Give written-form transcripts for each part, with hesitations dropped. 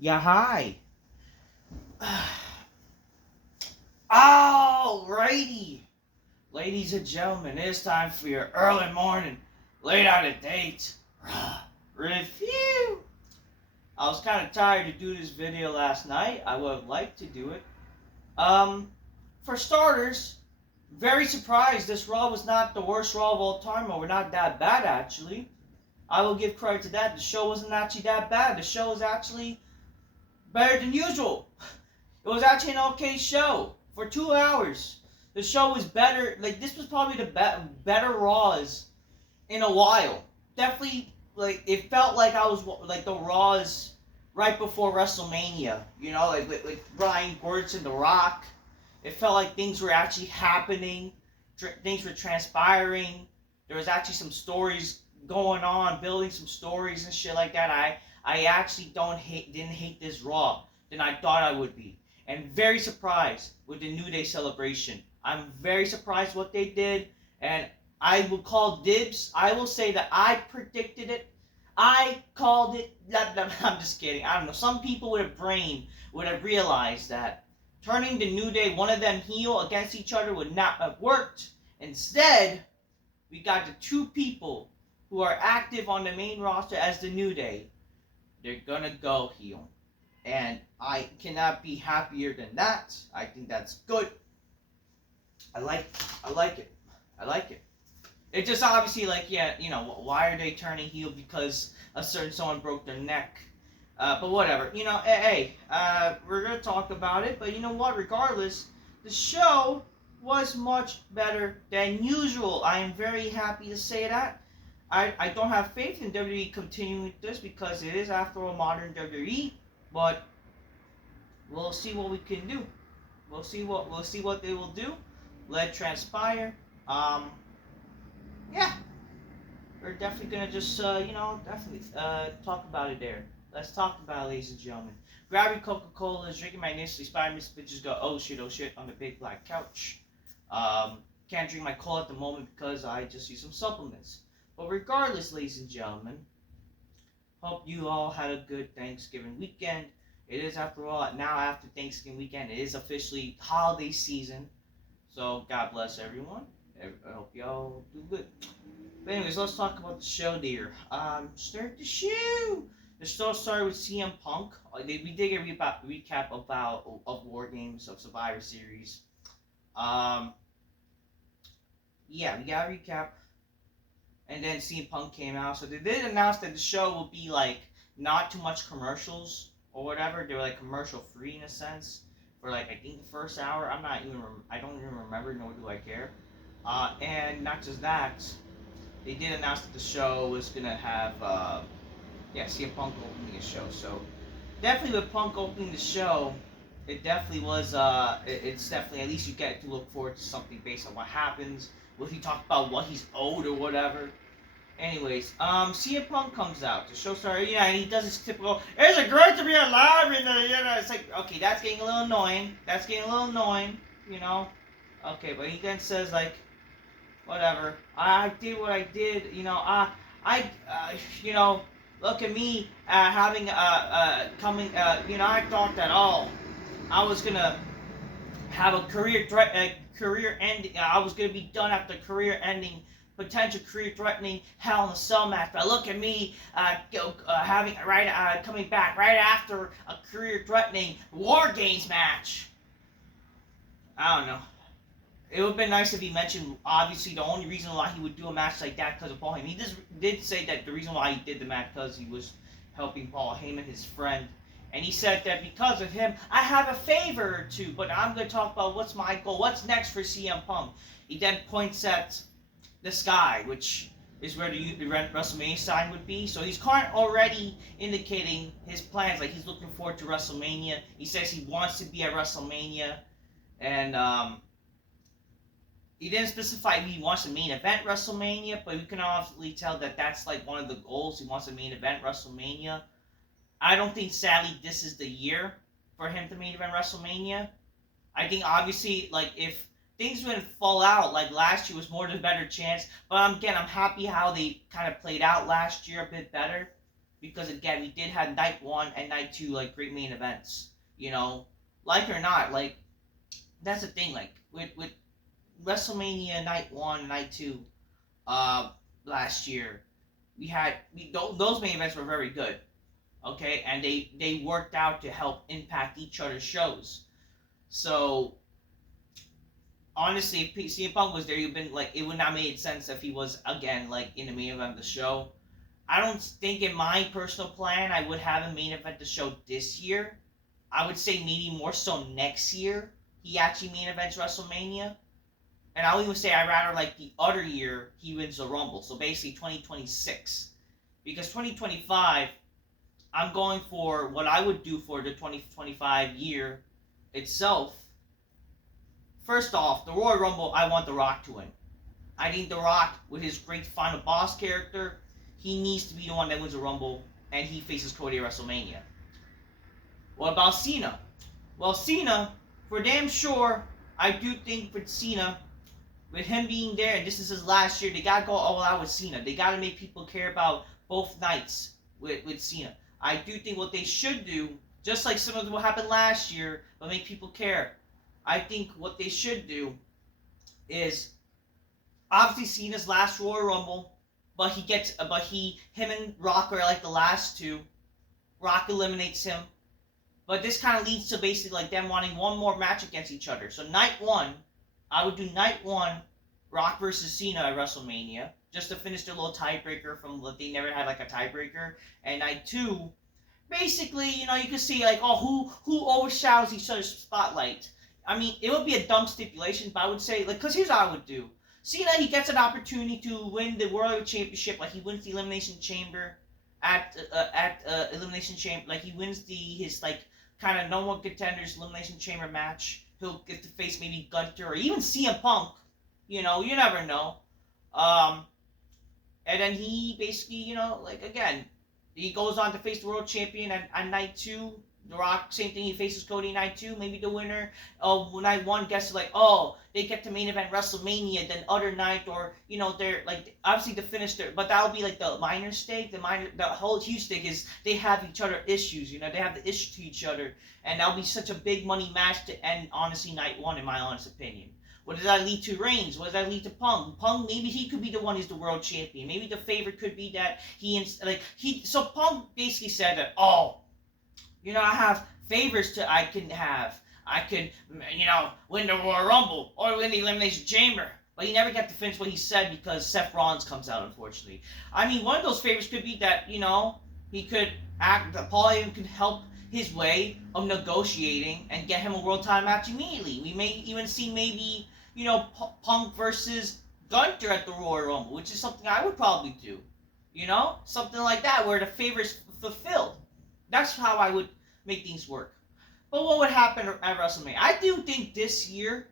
Yeah, hi. Alrighty. Ladies and gentlemen, it's time for your early morning, late out of date review. I was kind of tired to do this video last night. I would have liked to do it. For starters, very surprised this Raw was not the worst Raw of all time, or not that bad actually. I will give credit to that. The show wasn't actually that bad. The show was actually better than usual. It was actually an okay show for 2 hours. The show was better. Like, this was probably the better Raws in a while. Definitely, like, it felt like I was like the Raws right before WrestleMania. You know, like Brian Gortz and The Rock. It felt like things were actually happening. Things were transpiring. There was actually some stories going on, building some stories and shit like that. I actually didn't hate this Raw than I thought I would be, and very surprised with the New Day celebration. I'm very surprised what they did, and I will call dibs. I will say that I predicted it. I called it. Blah, blah, blah. I'm just kidding. I don't know. Some people with a brain would have realized that turning the New Day, one of them heel against each other, would not have worked. Instead, we got the two people who are active on the main roster as the New Day. They're gonna go heel. And I cannot be happier than that. I think that's good. I like it. I like it. It just obviously, like, yeah, you know, why are they turning heel? Because a certain someone broke their neck. But whatever. You know, hey, we're going to talk about it. But you know what? Regardless, the show was much better than usual. I am very happy to say that. I don't have faith in WWE continuing with this because it is, after all, modern WWE. But we'll see what we can do. We'll see what they will do. Let it transpire. Yeah, we're definitely gonna just definitely talk about it there. Let's talk about it, ladies and gentlemen. Grab your Coca-Colas, drinking magnificently inspired Miss Bitches go oh shit on the big black couch. Can't drink my cola at the moment because I just use some supplements. But regardless, ladies and gentlemen, hope you all had a good Thanksgiving weekend. It is, after all, now after Thanksgiving weekend, it is officially holiday season. So God bless everyone. I hope y'all do good. But anyways, let's talk about the show there. Start the show. The show started with CM Punk. We did a recap of War Games, of Survivor Series. Yeah, we got a recap. And then CM Punk came out. So they did announce that the show will be like not too much commercials or whatever. They were like commercial free in a sense for like I think the first hour. I don't even remember, nor do I care. And not just that, they did announce that the show was gonna have CM Punk opening the show. So definitely with Punk opening the show, it definitely was it's definitely, at least you get to look forward to something based on what happens. Will he talk about what he's owed or whatever? Anyways, CM Punk comes out. The show started, and he does his typical, "It's a great to be alive," it's like, okay, that's getting a little annoying, you know? Okay, but he then says, like, whatever, I did what I did, look at me, I thought that, I was gonna have a career ending. I was gonna be done after career ending, potential career threatening Hell in a Cell match. But look at me, coming back right after a career threatening War Games match. I don't know. It would have been nice if he mentioned, obviously, the only reason why he would do a match like that because of Paul Heyman. He just did say that the reason why he did the match because he was helping Paul Heyman, his friend. And he said that because of him, I have a favor or two, but I'm going to talk about what's my goal, what's next for CM Punk. He then points at the sky, which is where the WrestleMania sign would be. So he's already indicating his plans, like he's looking forward to WrestleMania. He says he wants to be at WrestleMania, and he didn't specify if he wants a main event WrestleMania, but we can obviously tell that that's like one of the goals. He wants a main event WrestleMania. I don't think, sadly, this is the year for him to main event WrestleMania. I think, obviously, like, if things wouldn't fall out like last year, was more than a better chance. But again, I'm happy how they kind of played out last year a bit better. because again, we did have night 1 and night 2 like great main events. Like or not, like that's the thing. Like with WrestleMania night 1, night 2, last year, those main events were very good. Okay, and they worked out to help impact each other's shows. So honestly, if CM Punk was there, it would not made sense if he was again like in the main event of the show. I don't think in my personal plan I would have a main event the show this year. I would say maybe more so next year he actually main events WrestleMania. And I'll even say I'd rather like the other year he wins the Rumble. So basically 2026. Because 2025, I'm going for what I would do for the 2025 year itself. First off, the Royal Rumble, I want The Rock to win. I think The Rock, with his great Final Boss character, he needs to be the one that wins the Rumble, and he faces Cody at WrestleMania. What about Cena? Well, Cena, for damn sure, I do think for Cena, with him being there, and this is his last year, they gotta go all out with Cena. They gotta make people care about both nights with Cena. I do think what they should do, just like some of what happened last year, but make people care. I think what they should do is obviously Cena's last Royal Rumble, but him and Rock are like the last two. Rock eliminates him, but this kind of leads to basically like them wanting one more match against each other. So night 1, I would do night 1, Rock versus Cena at WrestleMania, just to finish their little tiebreaker from what they never had like a tiebreaker. And night 2, basically, you can see like, oh, who overshadows each other's spotlight. I mean, it would be a dumb stipulation, but I would say, like, because here's what I would do. Cena, he gets an opportunity to win the World Championship, like he wins the Elimination Chamber at Elimination Chamber, like he wins his like kind of no one contenders Elimination Chamber match. He'll get to face maybe Gunther or even CM Punk. You never know. And then he basically, like again, he goes on to face the World Champion at night 2. The Rock, same thing, he faces Cody night 2. Maybe the winner of night 1 gets to like, oh, they get to main event WrestleMania, then other night, or they're like obviously to finish their, but that'll be like the minor stake. The whole huge stake is they have each other issues. They have the issue to each other, and that'll be such a big money match to end honestly night 1 in my honest opinion. What does that lead to Reigns? What does that lead to Punk? Punk, maybe he could be the one who's the world champion. Maybe the favorite could be that so Punk basically said that, oh, I have favors I can have. I could, win the Royal Rumble or win the Elimination Chamber. But he never got to finish what he said because Seth Rollins comes out, unfortunately. I mean, one of those favors could be that, he could act, that Paul Heyman could help his way of negotiating and get him a world title match immediately. We may even see maybe, Punk versus Gunther at the Royal Rumble, which is something I would probably do. Something like that where the favor's fulfilled. That's how I would make things work. But what would happen at WrestleMania? I do think this year,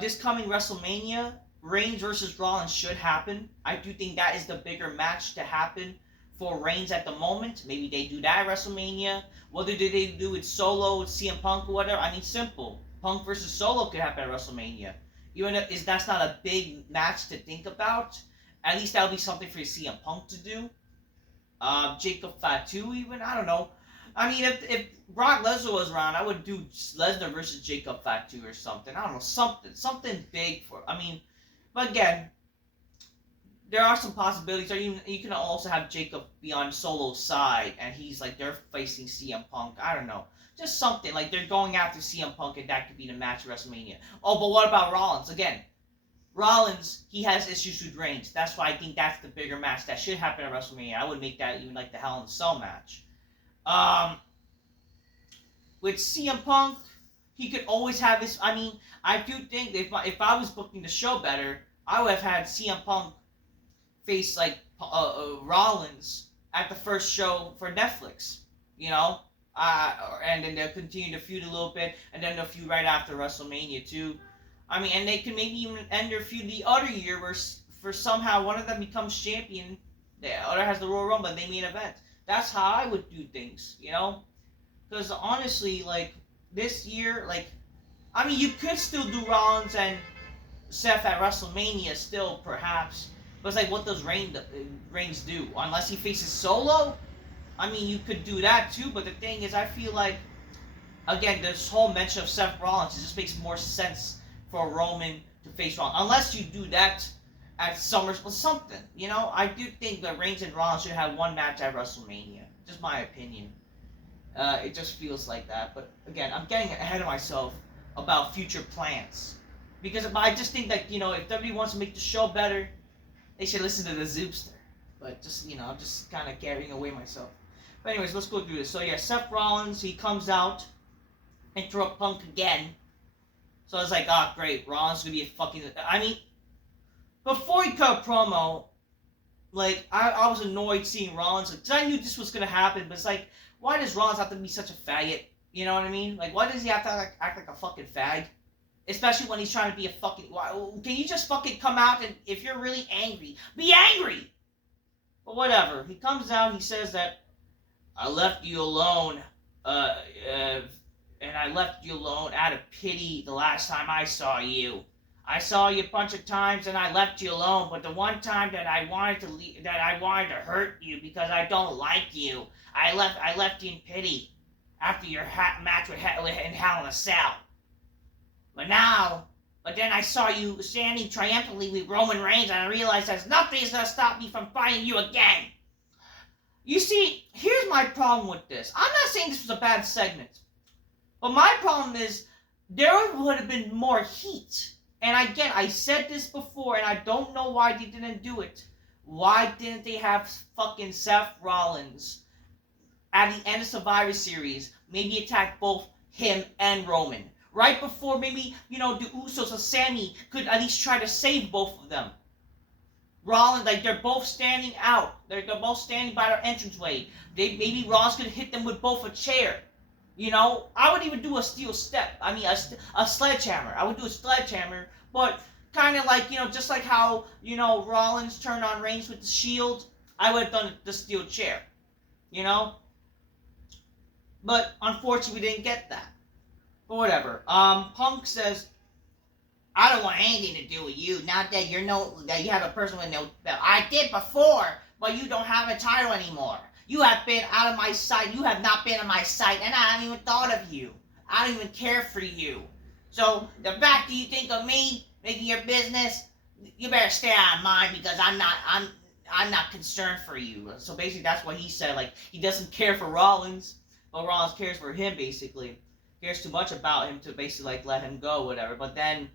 this coming WrestleMania, Reigns versus Rollins should happen. I do think that is the bigger match to happen for Reigns at the moment. Maybe they do that at WrestleMania. Whether they do it solo with CM Punk or whatever, I mean, simple. Punk versus Solo could happen at WrestleMania. Even if that's not a big match to think about, at least that'll be something for CM Punk to do. Jacob Fatu even, I don't know. I mean, if Brock Lesnar was around, I would do Lesnar versus Jacob Fatu or something. I don't know, something big but again, there are some possibilities. Or you can also have Jacob be on Solo's side, and he's like they're facing CM Punk. I don't know, just something like they're going after CM Punk, and that could be the match at WrestleMania. Oh, but what about Rollins again? Rollins, he has issues with Reigns. That's why I think that's the bigger match that should happen at WrestleMania. I would make that even like the Hell in a Cell match. With CM Punk, he could always have his. I mean, I do think if I was booking the show better, I would have had CM Punk face like Rollins at the first show for Netflix. And then they'll continue to feud a little bit, and then they'll feud right after WrestleMania too. I mean, and they could maybe even end their feud the other year where for somehow one of them becomes champion, the other has the Royal Rumble, and they main event. That's how I would do things, Because honestly, like, this year, like, I mean, you could still do Rollins and Seth at WrestleMania still, perhaps. But it's like, what does Reigns do? Unless he faces Solo? I mean, you could do that too, but the thing is, I feel like, again, this whole mention of Seth Rollins, it just makes more sense for Roman to face Rollins. Unless you do that at SummerSlam, something. You know, I do think that Reigns and Rollins should have one match at WrestleMania. Just my opinion. It just feels like that. But again, I'm getting ahead of myself about future plans. Because I just think that, you know, if WWE wants to make the show better, they should listen to the Zoopster. But just, you know, I'm just kind of carrying away myself. But anyways, let's go through this. So yeah, Seth Rollins, he comes out, interrupt Punk again. So I was like, oh great, Rollins gonna be a fucking... I mean, before he cut a promo, like, I was annoyed seeing Rollins, because I knew this was gonna happen, but it's like, why does Rollins have to be such a faggot? You know what I mean? Like, why does he have to act like a fucking fag? Especially when he's trying to be a fucking... Can you just fucking come out and, if you're really angry, be angry! But whatever. He comes out, he says that, I left you alone, and I left you alone out of pity the last time I saw you. I saw you a bunch of times and I left you alone, but the one time that I wanted to hurt you because I don't like you, I left you in pity after your match in Hell in a Cell. But then I saw you standing triumphantly with Roman Reigns and I realized that nothing's gonna stop me from fighting you again. You see, here's my problem with this. I'm not saying this was a bad segment, but my problem is there would have been more heat. And again, I said this before, and I don't know why they didn't do it. Why didn't they have fucking Seth Rollins at the end of Survivor Series maybe attack both him and Roman? Right before maybe, you know, the Usos or Sammy could at least try to save both of them. Rollins, like, they're both standing out. They're both standing by their entranceway. Maybe Rollins could hit them with both a chair. You know, I would even do a steel step. I mean, a sledgehammer. I would do a sledgehammer, but kind of like, you know, just like how, you know, Rollins turned on Reigns with the Shield, I would have done the steel chair. You know? But unfortunately, we didn't get that. But whatever. Punk says, I don't want anything to do with you. Not that that you have a person with no belt. I did before, but you don't have a title anymore. You have been out of my sight. You have not been in my sight, and I haven't even thought of you. I don't even care for you. So the fact that you think of me making your business, you better stay out of mine because I'm not concerned for you. So basically, that's what he said. Like, he doesn't care for Rollins, but Rollins cares for him. Basically, cares too much about him to basically like let him go, whatever. But then,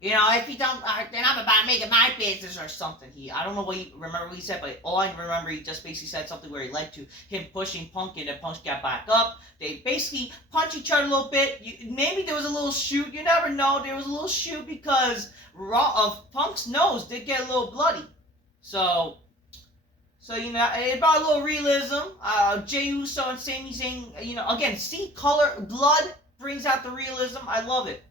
you know, if you don't, then I'm about making my business or something. I don't know remember what he said, but all I remember, he just basically said something where he led to him pushing Punk and then Punk got back up. They basically punch each other a little bit. Maybe there was a little shoot. You never know. There was a little shoot because Punk's nose did get a little bloody. So you know, it brought a little realism. Jey Uso and Sami Zayn, you know, again, see, blood brings out the realism. I love it.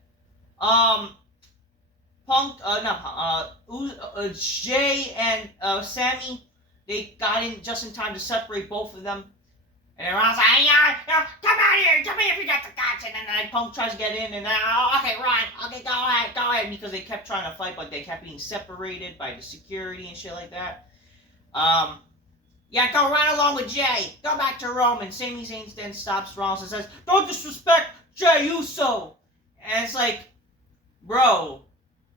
Jay and Sammy, they got in just in time to separate both of them. And everyone's like, hey, yeah, come here if you got the guts. And then Punk tries to get in, and then, okay, right, okay, go ahead, because they kept trying to fight, but they kept being separated by the security and shit like that. Yeah, go right along with Jay. Go back to Roman. Sami Zayn then stops Rollins and says, don't disrespect Jey Uso. And it's like, bro,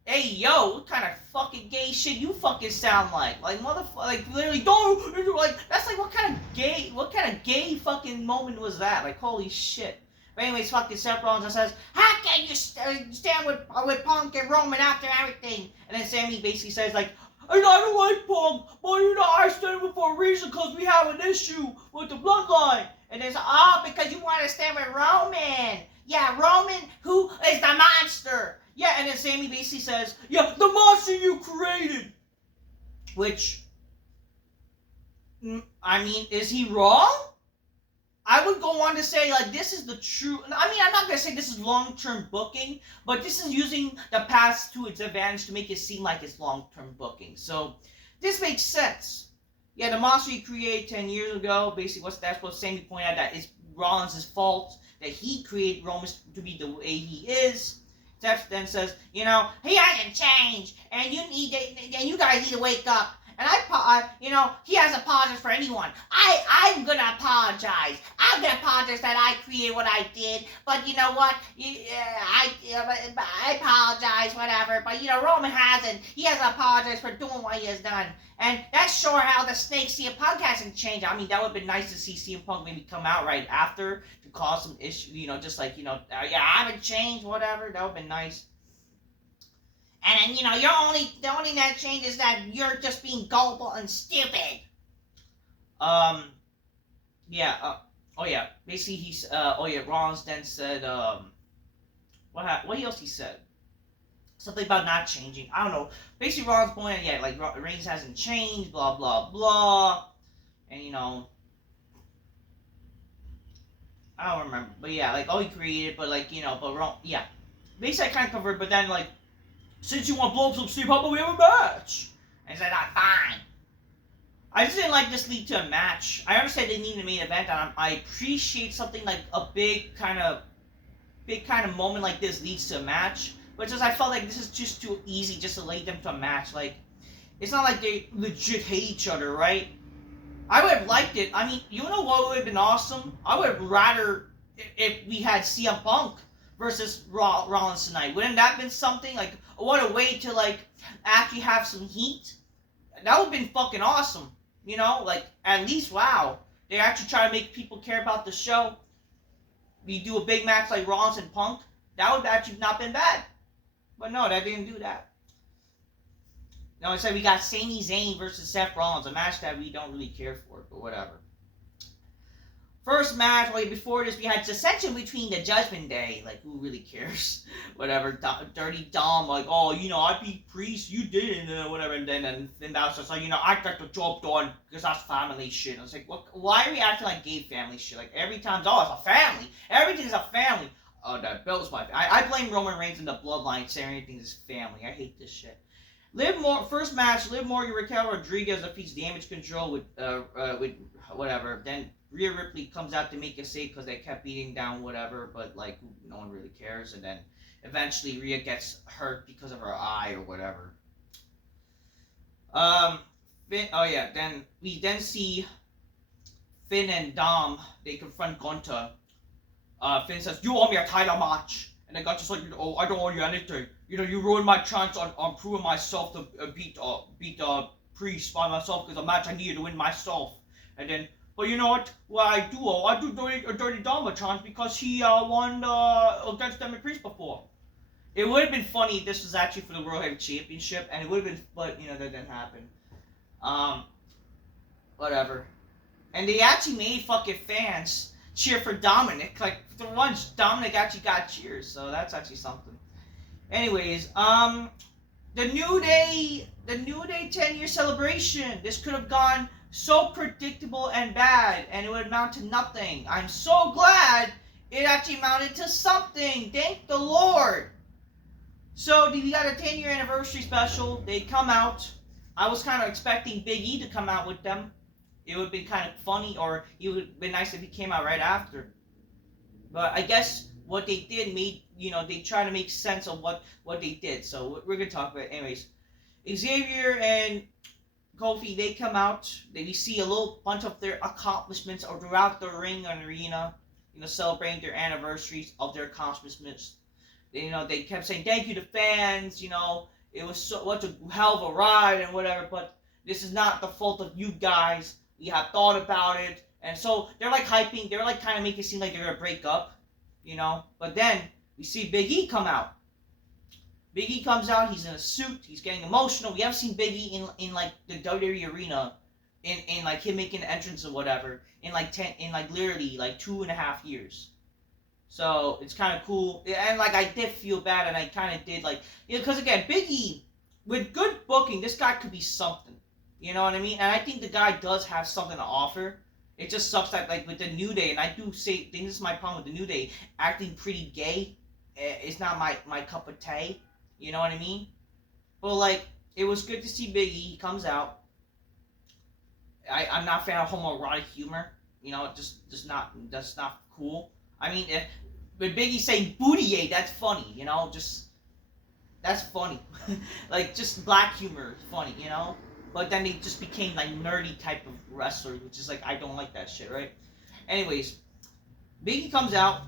hey, yo, what kind of fucking gay shit you fucking sound like? Like, motherfucker, like, literally, don't, like, that's like, what kind of gay fucking moment was that? Like, holy shit. But anyways, fucking Seth Rollins says, how can you stand with Punk and Roman after everything? And then Sammy basically says, like, I don't like Punk, but you know, I stand with for a reason, because we have an issue with the bloodline. And then, because you want to stand with Roman. Yeah, Roman, who is the monster. Yeah, and then Sammy basically says, yeah, the monster you created. Which, I mean, is he wrong? I would go on to say, like, this is the true... I mean, I'm not going to say this is long-term booking, but this is using the past to its advantage to make it seem like it's long-term booking. So, this makes sense. Yeah, the monster he created 10 years ago, basically, that's what Sammy pointed out, that it's Rollins' fault, that he created Roman to be the way he is. Seth then says, you know, he hasn't changed, and you guys need to wake up And he hasn't apologized for anyone. I'm gonna apologize. I'm gonna apologize that I created what I did. But you know what? I apologize, whatever. But Roman hasn't. He hasn't apologized for doing what he has done. And that's sure how the Snake CM Punk hasn't changed. I mean, that would have been nice to see CM Punk maybe come out right after to cause some issue. Just like I haven't changed, whatever. That would have been nice. And then, the only that change is that you're just being gullible and stupid. Yeah, basically he's, Rollins then said, what else he said? Something about not changing. I don't know. Basically, Rollins pointed, like, Reigns hasn't changed, blah, blah, blah. And, I don't remember. But yeah, like, he created, but, like, yeah. Basically, I kind of covered, but then, like, since you want to blow up some steam, how about we have a match? And he said, fine. I just didn't like this lead to a match. I understand they need a main event, and I appreciate something like a big kind of moment like this leads to a match. But just I felt like this is just too easy just to lead them to a match. Like, it's not like they legit hate each other, right? I would have liked it. I mean, you know what would have been awesome? I would have rather if we had CM Punk versus Rollins tonight. Wouldn't that have been something? Like, what a way to, like, actually have some heat. That would have been fucking awesome. Like, at least, wow. They actually try to make people care about the show. You do a big match like Rollins and Punk. That would have actually not been bad. But no, that didn't do that. No, instead we got Sami Zayn versus Seth Rollins. A match that we don't really care for, but whatever. First match, before this, we had dissension between the Judgment Day. Like, who really cares? Whatever. Dirty Dom, like, I beat Priest, you didn't, whatever. And then that was like, I got the job done because that's family shit. I was like, why are we acting like gay family shit? Like, every time, it's a family. Everything's a family. Oh, that Bill's my family. I blame Roman Reigns and the Bloodline saying everything is family. I hate this shit. First match, Liv Morgan, Raquel Rodriguez defeats Damage Control with whatever. Then Rhea Ripley comes out to make a save because they kept beating down whatever, but like no one really cares. And then eventually Rhea gets hurt because of her eye or whatever. Then we see Finn and Dom. They confront Gunter. Finn says, "You owe me a title match," and then Gunter's like, "I don't owe you anything. You ruined my chance on proving myself to beat Priest by myself because a match I needed to win myself." And then, but you know what? Well, I do Dirty Dom a chance because he won against Damien Priest before. It would have been funny if this was actually for the World Heavyweight Championship, and it would have been, but that didn't happen. Whatever. And they actually made fucking fans cheer for Dominic. Like, for once, Dominic actually got cheers, so that's actually something. Anyways, the New Day 10-year celebration. This could have gone so predictable and bad, and it would amount to nothing. I'm so glad it actually amounted to something. Thank the Lord. So, we got a 10-year anniversary special. They come out. I was kind of expecting Big E to come out with them. It would have been kind of funny, or it would have been nice if he came out right after. But I guess what they did made, they try to make sense of what they did. So we're going to talk about it. Anyways, Xavier and Kofi, they come out. We see a little bunch of their accomplishments throughout the ring and arena, celebrating their anniversaries of their accomplishments. They kept saying, thank you to fans, it was such a hell of a ride and whatever, but this is not the fault of you guys. We have thought about it. And so they're like hyping, they're like kind of making it seem like they're going to break up, But then we see Big E come out. Big E comes out, he's in a suit, he's getting emotional. We haven't seen Big E in like the WWE arena, in like him making an entrance or whatever, in literally like 2.5 years. So it's kind of cool. And like I did feel bad, and I kind of did because again, Big E, with good booking, this guy could be something. You know what I mean? And I think the guy does have something to offer. It just sucks that, like, with the New Day, and I do think this is my problem with the New Day, acting pretty gay is not my cup of tea. You know what I mean? But, like, it was good to see Big E. He comes out. I'm not a fan of homoerotic humor. That's not cool. I mean, when Big E saying booty, that's funny, that's funny. Like, just black humor is funny, but then they just became like nerdy type of wrestlers, which is like I don't like that shit, right? Anyways, Biggie comes out.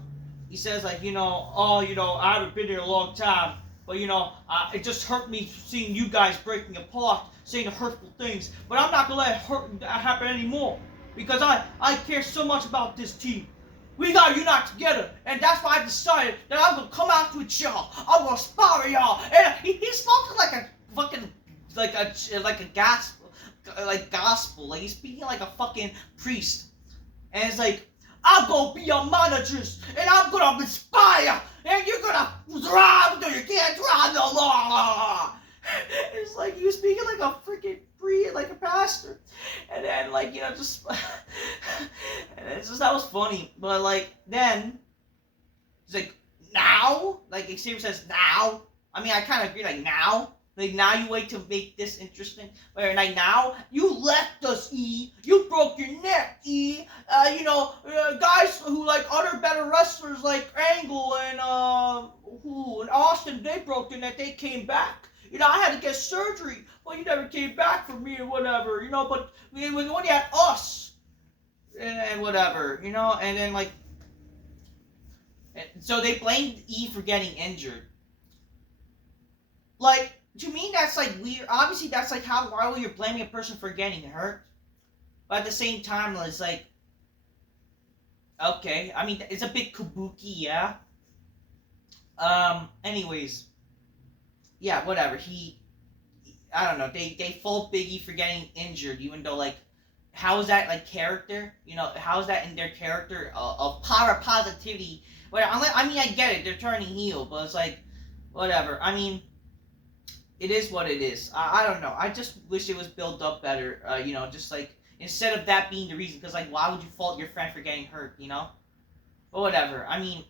He says like, oh, I haven't been here a long time, but it just hurt me seeing you guys breaking apart, saying hurtful things. But I'm not gonna let that happen anymore because I care so much about this team. We gotta unite together, and that's why I decided that I'm gonna come out with y'all. I'm gonna spar y'all. And he's spoken like a fucking like a gospel, like he's speaking like a fucking priest. And it's like, I'm gonna be your managers, and I'm gonna inspire, and you're gonna drive until you can't drive no more. It's like you speaking like a freaking priest, like a pastor, and then just, and it's just that was funny. But then it's like now, like Xavier says now. I mean, I kind of agree. Like now. Like now you wait to make this interesting. Like now you left us, E. You broke your neck, E. Guys who like other better wrestlers like Angle and and Austin, they broke their neck. They came back. I had to get surgery, but you never came back for me and whatever. But when you had us and whatever, and then so they blamed E for getting injured. To me, that's weird. Obviously, that's why you're blaming a person for getting hurt. But at the same time, it's okay. I mean, it's a bit kabuki, yeah. Anyways, yeah, whatever. I don't know. They fault Biggie for getting injured, even though how is that character? How is that in their character of power positivity? I mean, I get it. They're turning heel, but it's whatever. I mean. It is what it is. I don't know. I just wish it was built up better. Just instead of that being the reason, because why would you fault your friend for getting hurt? But whatever. I mean,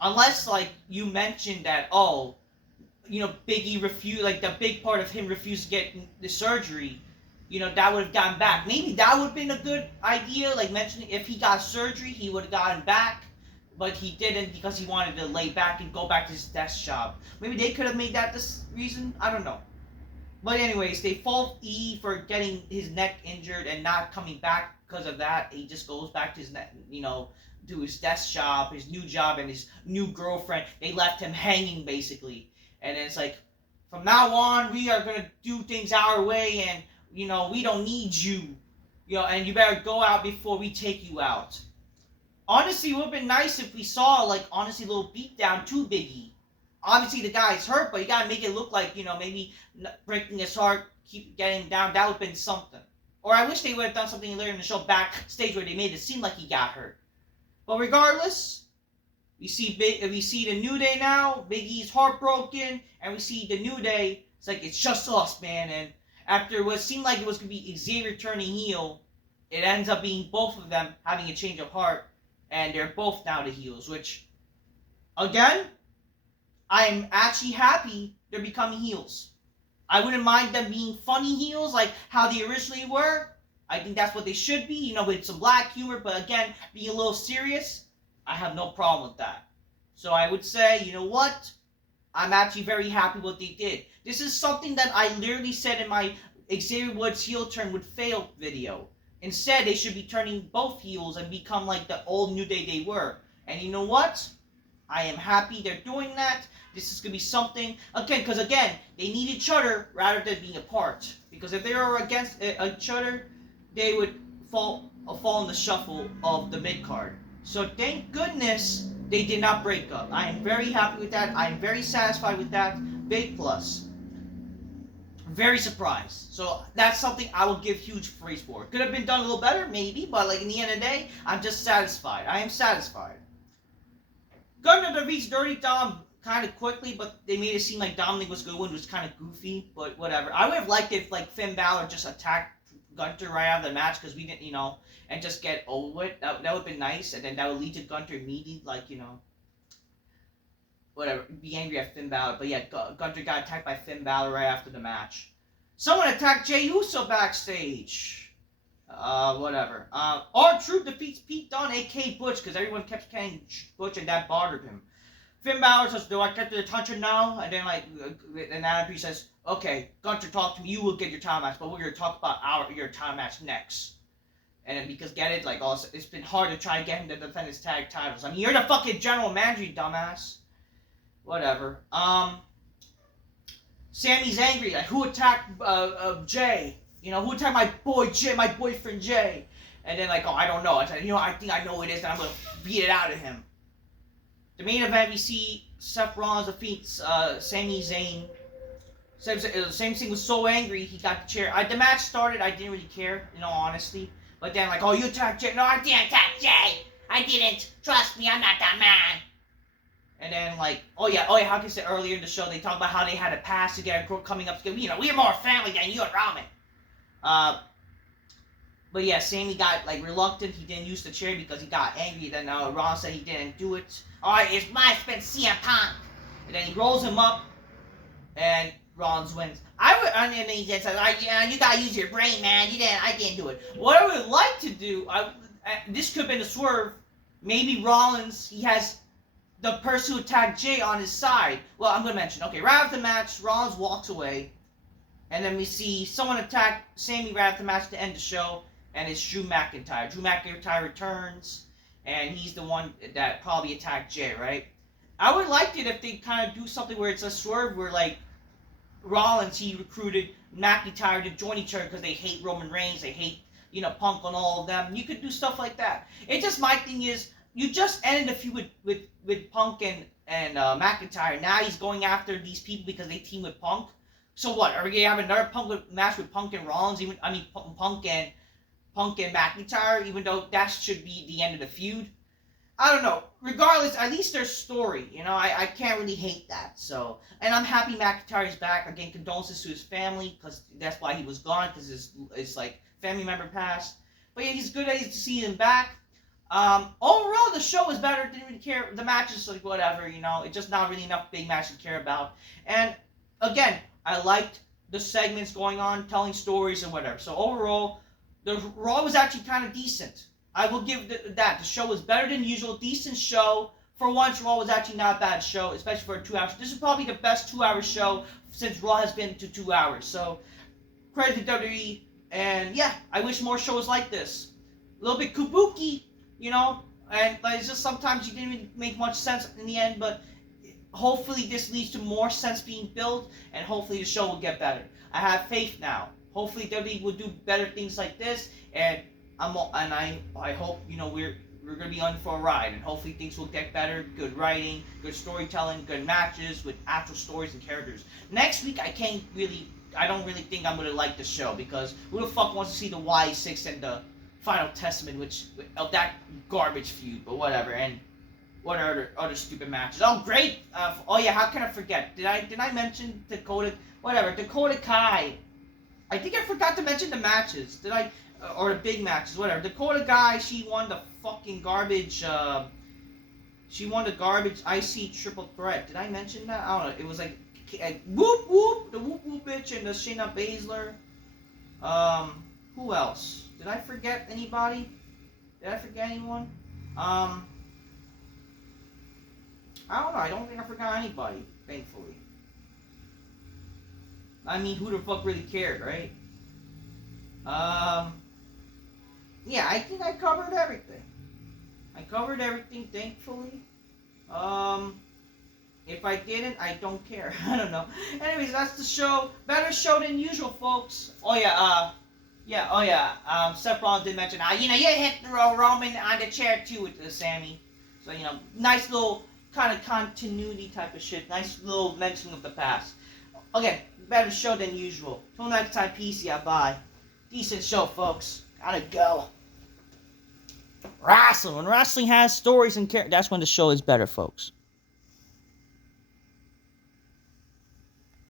unless you mentioned that Biggie refused, the big part of him refused to get the surgery. That would have gotten back. Maybe that would have been a good idea. Mentioning if he got surgery, he would have gotten back. But he didn't because he wanted to lay back and go back to his desk job. Maybe they could have made that this reason. I don't know. But anyways, they fault E for getting his neck injured and not coming back because of that. He just goes back to his neck, to his desk job, his new job, and his new girlfriend. They left him hanging basically. And then it's from now on, we are gonna do things our way, and we don't need you, and you better go out before we take you out. Honestly, it would have been nice if we saw, a little beatdown to Biggie. Obviously, the guy's hurt, but you gotta make it look like, maybe breaking his heart, keep getting down. That would have been something. Or I wish they would have done something later in the show backstage where they made it seem like he got hurt. But regardless, we see the New Day now. Biggie's heartbroken, and we see the New Day. It's it's just us, man. And after what seemed like it was gonna be Xavier turning heel, it ends up being both of them having a change of heart. And they're both now the heels, which, again, I'm actually happy they're becoming heels. I wouldn't mind them being funny heels, like how they originally were. I think that's what they should be, with some black humor, but again, being a little serious, I have no problem with that. So I would say, you know what? I'm actually very happy what they did. This is something that I literally said in my Xavier Woods heel turn would fail video. Instead, they should be turning both heels and become like the old New Day they were. And you know what? I am happy they're doing that. This is going to be something, because they need each other rather than being apart. Because if they were against each other, they would fall in the shuffle of the mid-card. So thank goodness they did not break up. I am very happy with that. I am very satisfied with that. Big plus. Very surprised. So that's something I will give huge praise for. Could have been done a little better, maybe, but in the end of the day, I'm just satisfied. I am satisfied. Gunner defeats Dirty Dom kind of quickly, but they made it seem like Dominic was going to win, which was kind of goofy, but whatever. I would have liked if Finn Balor just attacked Gunter right out of the match because we didn't, and just get over it. That would have been nice, and then that would lead to Gunter immediately, whatever, be angry at Finn Balor. But yeah, Gunter got attacked by Finn Balor right after the match. Someone attacked Jey Uso backstage. Whatever. R-Truth defeats Pete Dunne, a.k.a. Butch, because everyone kept saying Butch and that bothered him. Finn Balor says, "Do I get the attention now?" And then and Adam Pearce says, "Okay, Gunter, talk to me. You will get your time match, but we're gonna talk about your time match next." And then because it's been hard to try and get him to defend his tag titles. I mean, you're the fucking general manager, you dumbass. Whatever. Sammy's angry. Like, who attacked Jay? You know, who attacked my boy Jay, my boyfriend Jay? And then oh, I don't know. I said, I think I know who it is, and I'm gonna beat it out of him. The main event, we see Seth Rollins defeats Sami Zayn. Same thing was so angry, he got the chair. The match started, I didn't really care, in all honesty. But then, oh, you attacked Jay. No, I didn't attack Jay. I didn't. Trust me, I'm not that man. And then, oh yeah, how can I say earlier in the show, they talk about how they had a pass together, coming up together. We're more family than you and Ramen. But yeah, Sammy got, reluctant. He didn't use the chair because he got angry. Then Ron said he didn't do it. Alright, it's my spin CM Punk. And then he rolls him up, and Rollins wins. And then he says, you gotta use your brain, man. I didn't do it. What I would like to do, this could have been a swerve. Maybe Rollins, he has the person who attacked Jay on his side. Well, I'm gonna mention. Okay, right after the match, Rollins walks away, and then we see someone attack Sammy right after the match to end the show, and it's Drew McIntyre. Drew McIntyre returns, and he's the one that probably attacked Jay, right? I would like it if they kind of do something where it's a swerve where, Rollins, he recruited McIntyre to join each other because they hate Roman Reigns, they hate, Punk and all of them. You could do stuff like that. My thing is, you just ended a feud with Punk and McIntyre. Now he's going after these people because they team with Punk. So what? Are we gonna have another match with Punk and Rollins? Punk and McIntyre, even though that should be the end of the feud. I don't know. Regardless, at least there's story. I can't really hate that. So, and I'm happy McIntyre's back. Again, condolences to his family, because that's why he was gone, because his family member passed. But yeah, he's good to see him back. Overall, the show was better. Didn't really care. The matches, whatever, it's just not really enough big matches to care about. And again, I liked the segments going on, telling stories and whatever. So overall, the Raw was actually kind of decent. I will give that. The show was better than usual. Decent show. For once, Raw was actually not a bad show, especially for a 2 hour show. This is probably the best 2 hour show since Raw has been to 2 hours. So, credit to WWE. And yeah, I wish more shows like this. A little bit kabuki, and it's just sometimes you didn't really make much sense in the end, but hopefully this leads to more sense being built, and hopefully the show will get better. I have faith now. Hopefully WWE will do better things like this, and I hope we're gonna be on for a ride, and hopefully things will get better. Good writing, good storytelling, good matches with actual stories and characters. Next week I don't really think I'm gonna like the show, because who the fuck wants to see the Y6 and the Final Testament, of that garbage feud? But whatever. And what are other stupid matches? Oh great! Oh yeah, how can I forget? Did I mention Dakota? Whatever, Dakota Kai. I think I forgot to mention the matches. Or the big matches, whatever. Dakota Kai, she won the fucking garbage, she won the garbage IC triple threat. Did I mention that? I don't know. It was whoop whoop, the whoop whoop bitch and the Shayna Baszler. Who else? Did I forget anybody? Did I forget anyone? I don't know. I don't think I forgot anybody, thankfully. I mean, who the fuck really cared, right? Yeah, I think I covered everything. Thankfully. If I didn't, I don't care. I don't know. Anyways, that's the show. Better show than usual, folks. Oh yeah, Seth Rollins did mention, you hit the Roman on the chair too with Sammy. So, nice little kind of continuity type of shit. Nice little mention of the past. Again, better show than usual. Till next time, peace, yeah, bye. Decent show, folks. Gotta go. Wrestling. When wrestling has stories and characters, that's when the show is better, folks.